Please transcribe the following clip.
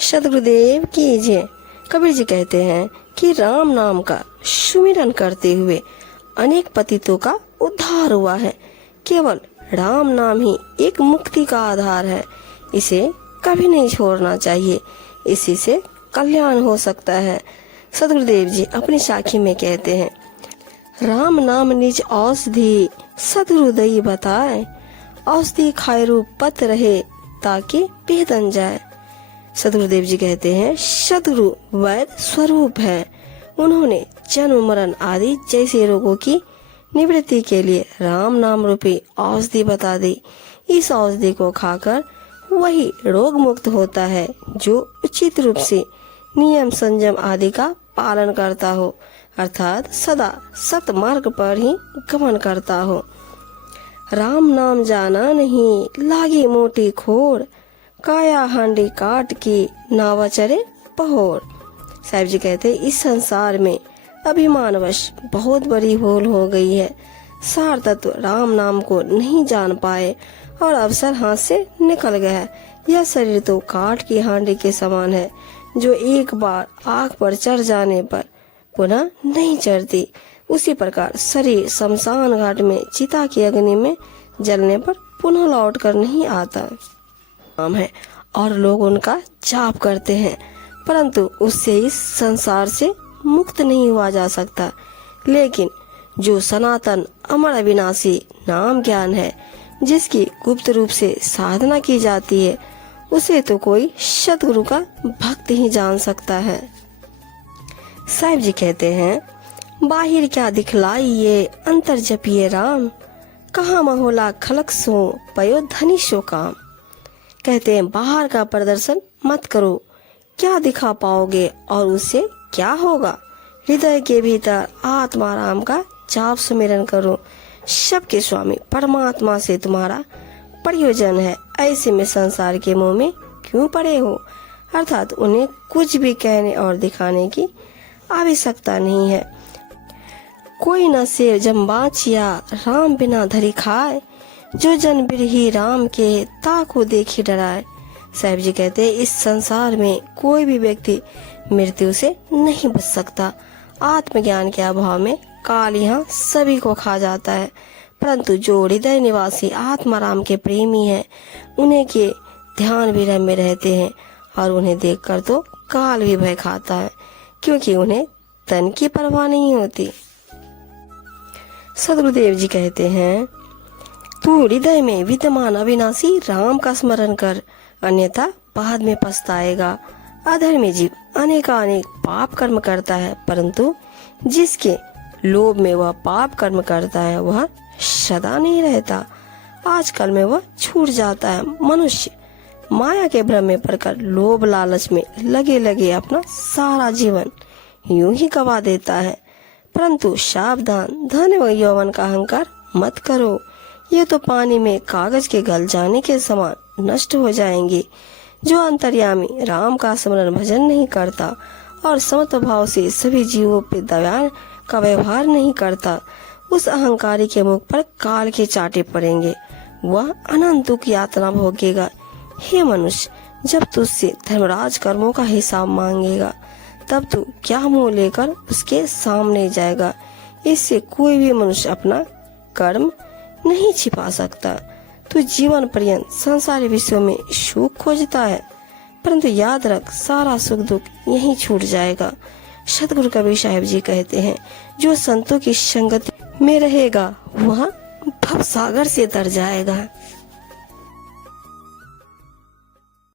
सद्गुरुदेव की जय। कबीर जी कहते हैं कि राम नाम का सुमिरन करते हुए अनेक पतितों का उद्धार हुआ है। केवल राम नाम ही एक मुक्ति का आधार है, इसे कभी नहीं छोड़ना चाहिए, इसी से कल्याण हो सकता है। सद्गुरुदेव जी अपनी साखी में कहते हैं, राम नाम निज औषधि सद्गुरु दई बताए, औषधि खाए रूप पत रहे ताकि बेदन जाए। सद्गुरुदेव जी कहते हैं, सद्गुरु वैद्य स्वरूप है। उन्होंने जन्म मरण आदि जैसे रोगों की निवृत्ति के लिए राम नाम रूपी औषधि बता दी। इस औषधि को खाकर वही रोग मुक्त होता है जो उचित रूप से नियम संयम आदि का पालन करता हो, अर्थात सदा सत मार्ग पर ही गमन करता हो। राम नाम जाना नहीं लागी मोटी खोर, काया हांडी काट की नावा चरे पहोर। साहिब जी कहते, इस संसार में अभिमानवश बहुत बड़ी भूल हो गई है। सार तत्व राम नाम को नहीं जान पाए और अवसर हाथ से निकल गया। यह शरीर तो काठ की हांडी के समान है, जो एक बार आग पर चढ़ जाने पर पुनः नहीं चढ़ती। उसी प्रकार शरीर शमशान घाट में चिता की अग्नि में जलने पर पुनः लौट कर नहीं आता नाम है और लोग उनका जाप करते हैं, परंतु उससे इस संसार से मुक्त नहीं हुआ जा सकता। लेकिन जो सनातन अमर अविनाशी नाम ज्ञान है, जिसकी गुप्त रूप से साधना की जाती है, उसे तो कोई सद्गुरु का भक्त ही जान सकता है। साहिब जी कहते हैं, बाहिर क्या दिखलाइए अंतर जपिए राम, कहाँ महोला खलक सो पयो धनी सो काम। कहते हैं, बाहर का प्रदर्शन मत करो, क्या दिखा पाओगे और उससे क्या होगा। हृदय के भीतर आत्मा राम का जाप सुमिरन करो। सबके स्वामी परमात्मा से तुम्हारा प्रयोजन है, ऐसे में संसार के मोह में क्यों पड़े हो। अर्थात उन्हें कुछ भी कहने और दिखाने की आवश्यकता नहीं है। कोई न सेव जम बाचिया राम बिना धरी खाए, जो जन बिरही राम के ताको देखी डराए। साहिब जी कहते हैं, इस संसार में कोई भी व्यक्ति मृत्यु से नहीं बच सकता। आत्मज्ञान के अभाव में काल यहाँ सभी को खा जाता है, परंतु जो हृदय निवासी आत्मा राम के प्रेमी हैं, उन्हें के ध्यान विरह में रहते हैं और उन्हें देखकर तो काल भी भय खाता है, क्योंकि उन्हें तन की परवाह नहीं होती। सद्गुरुदेव जी कहते हैं, तू हृदय में विद्यमान अविनाशी राम का स्मरण कर, अन्यथा बाद में पछताएगा। अधर्मी जीव अनेकानेक पाप कर्म करता है, परंतु जिसके लोभ में वह पाप कर्म करता है वह सदा नहीं रहता, आजकल में वह छूट जाता है। मनुष्य माया के भ्रम में पड़कर लोभ लालच में लगे लगे अपना सारा जीवन यूं ही गवा देता है। परंतु सावधान, धन व यौवन का अहंकार मत करो, ये तो पानी में कागज के गल जाने के समान नष्ट हो जाएंगे। जो अंतर्यामी राम का स्मरण भजन नहीं करता और समत्व भाव से सभी जीवों पे दया का व्यवहार नहीं करता, उस अहंकारी के मुख पर काल के चाटे पड़ेंगे, वह अनंत दुख यातना भोगेगा। हे मनुष्य, जब तुझसे धर्मराज कर्मों का हिसाब मांगेगा, तब तू क्या मुंह लेकर उसके सामने जाएगा। इससे कोई भी मनुष्य अपना कर्म नहीं छिपा सकता। तू जीवन पर्यंत संसारी विषयों में सुख खोजता है, परंतु याद रख, सारा सुख दुख यहीं छूट जाएगा। सतगुरु कबीर साहिब जी कहते हैं, जो संतों की संगति में रहेगा वह भव सागर से तर जाएगा।